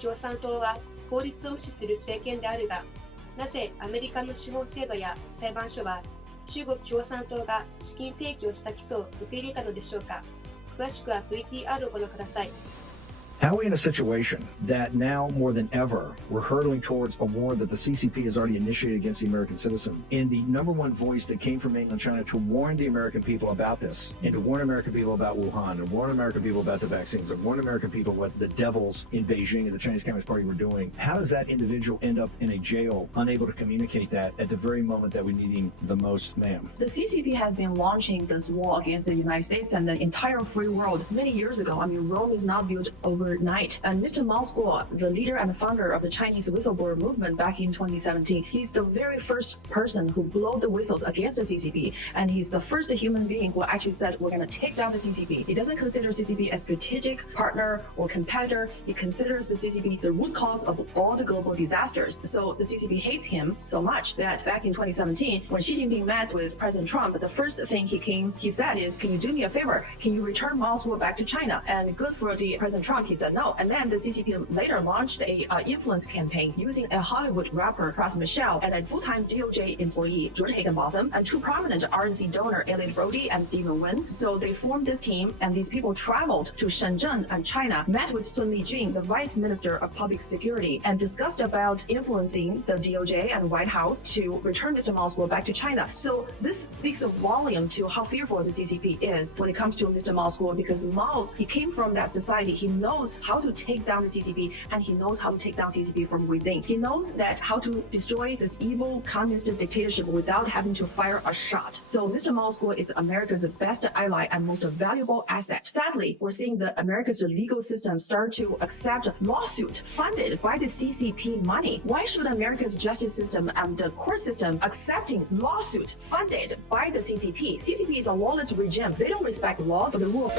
共産党は法律を無視する政権であるが、なぜアメリカの司法制度や裁判所は中国共産党が資金提供した起訴を受け入れたのでしょうか。詳しくは VTR をご覧ください。How are we in a situation that now more than ever we're hurtling towards a war that the CCP has already initiated against the American citizen? And the number one voice that came from mainland China to warn the American people about this, and to warn American people about Wuhan, and warn American people about the vaccines, and warn American people what the devils in Beijing and the Chinese Communist Party were doing. How does that individual end up in a jail, unable to communicate that at the very moment that we need him the most, ma'am? The CCP has been launching this war against the United States and the entire free world many years ago. I mean, Rome is not built overnight. And Mr. Mao Guo, the leader and founder of the Chinese whistleblower movement back in 2017, he's the very first person who blew the whistles against the CCP. And he's the first human being who actually said, we're going to take down the CCP. He doesn't consider CCP a strategic partner or competitor. He considers the CCP the root cause of all the global disasters. So the CCP hates him so much that back in 2017, when Xi Jinping met with President Trump, the first thing he said is, can you do me a favor? Can you return Mao Guo back to China? And good for the President Trump, he said no. And then the CCP later launched a influence campaign using a Hollywood rapper, Cross Michelle, and a full-time DOJ employee, George Higginbotham, and two prominent RNC donor, Elliot Brody and Stephen Wen. So they formed this team, and these people traveled to Shenzhen and China, met with Sun Lijun, the Vice Minister of Public Security, and discussed about influencing the DOJ and White House to return Mr. Mao Guo back to China. So this speaks a volume to how fearful the CCP is when it comes to Mr. Mao Guo, because Mao, he came from that society. He knows how to take down the CCP, and he knows how to take down CCP from within. He knows that how to destroy this evil communist dictatorship without having to fire a shot. So Mr. Mao Guo is America's best ally and most valuable asset. Sadly, we're seeing America's legal system start to accept lawsuit funded by the CCP money. Why should America's justice system and the court system accepting lawsuit funded by the CCP? CCP is a lawless regime. They don't respect law for the rule.